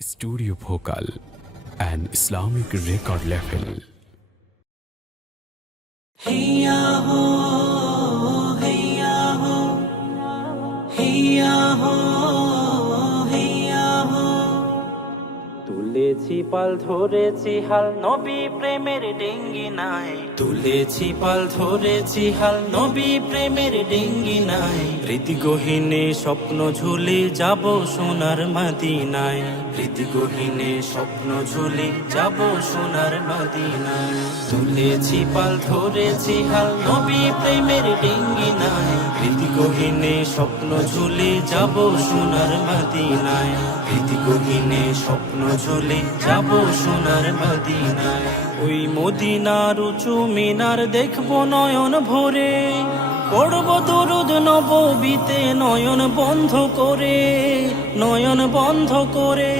Studio Bhokal, an Islamic record label. Hiya ho, hiya ho, hiya ho, hiya ho. তুলেছি পাল ধরেছি হাল নবী প্রেমের ডেঙ্গি নাই, তুলেছি পাল ধরেছি হাল নবী প্রেমের ডেঙ্গি নাই। রীতিগহীনে স্বপ্ন ঝুলে যাব সোনার মদিনায়, রীতিগহীনে স্বপ্ন ঝুলে যাব সোনার মদিনায়। তুলেছি পাল ধরেছি হাল নবী প্রেমের ডেঙ্গি নাই, রীতিগহীনে স্বপ্ন ঝুলে যাব সোনার মদিনায়, রীতিগহীনে স্বপ্ন ঝুলে যাব সোনার মদিনায়। ওই মদিনার উঁচু মিনার দেখবো নয়ন ভরে, পড়ব দরুদ নববীতে নয়ন বন্ধ করে, নয়ন বন্ধ করে।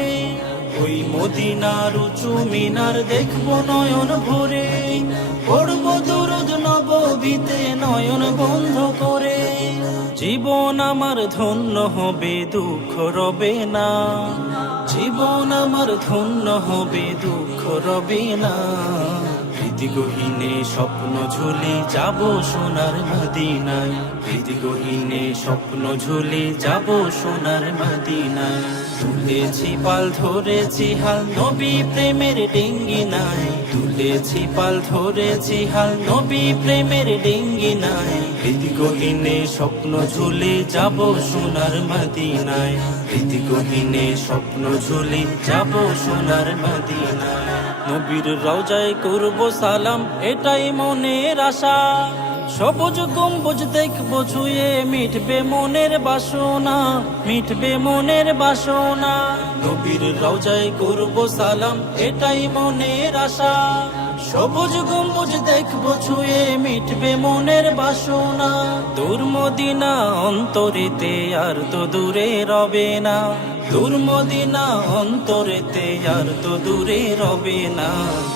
ওই মদিনার উঁচু মিনার দেখবো নয়ন ভরে, পড়ব দরুদ নববীতে নয়ন বন্ধ করে। জীবন আমার ধন্য হবে দুঃখ রবে না, জীবন আমার ধন্য হবে দুঃখ রবে না। রীতিগহীনে স্বপ্ন ঝুলে যাব সোনার মদিনায়, রীতিগহীনে স্বপ্ন ঝুলে যাব সোনার মদিনায়। তুলেছি পাল ধরেছি হাল নবী প্রেমের ডেঙ্গি নাই, তুলেছি পাল ধরেছি হাল নবী প্রেমের ডেঙ্গি নাই। রীতিগহীনে স্বপ্ন ঝুলে যাব সোনার মদিনায়, রীতিগহীনে স্বপ্ন ঝুলে যাব সোনার মদিনায়। নবীর রওজায় করব সালাম এটাই মনের আশা, সবুজ গম্বুজ দেখবো ছুঁয়ে মিটবে মনের বাসনা, মিটবে মনের বাসনা। নবীর রওজায় করব সালাম এটাই মনের আশা, সবুজ গম্বুজ দেখবো ছুঁয়ে মিটবে মনের বাসনা। দূর মদিনা অন্তরেতে আর তো দূরে রবে না, দূর মদিনা অন্তরেতে আর তো দূরে রবে না।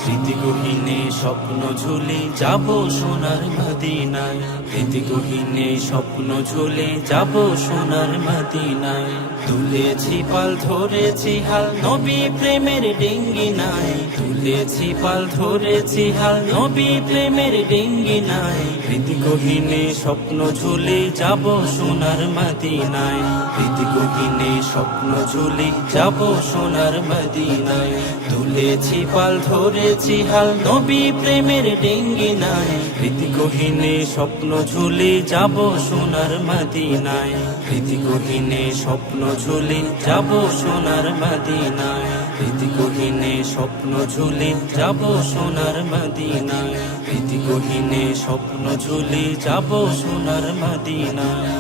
রীতিগহীনে স্বপ্ন ঝুলে যাব সোনার মদিনায়, রীতিগহীনে স্বপ্ন ঝুলে যাব সোনার মদিনায়। তুলেছি পাল ধরেছি হাল নবী প্রেমের ডেঙ্গি নাই, তুলেছি পাল ধরেছি হাল নবী প্রেমের ডেঙ্গি নাই। রীতিগহীনে স্বপ্ন ঝুলে যাব সোনার মদিনায়, রীতিগহীনে স্বপ্ন ঝুলে যাব সোনার মদিনায়। তুলেছি পাল ধরেছি হাল নবী প্রেমের ডেঙ্গি নাই, রীতিগহীনে স্বপ্ন ঝুলে যাব সোনার মদিনায়, রীতিগহীনে স্বপ্ন ঝুলে যাব সোনার মদিনায়, রীতিগহীনে স্বপ্ন ঝুলে যাব সোনার মদিনায়, রীতিগহীনে স্বপ্ন ঝুলে যাব সোনার মদিনায়।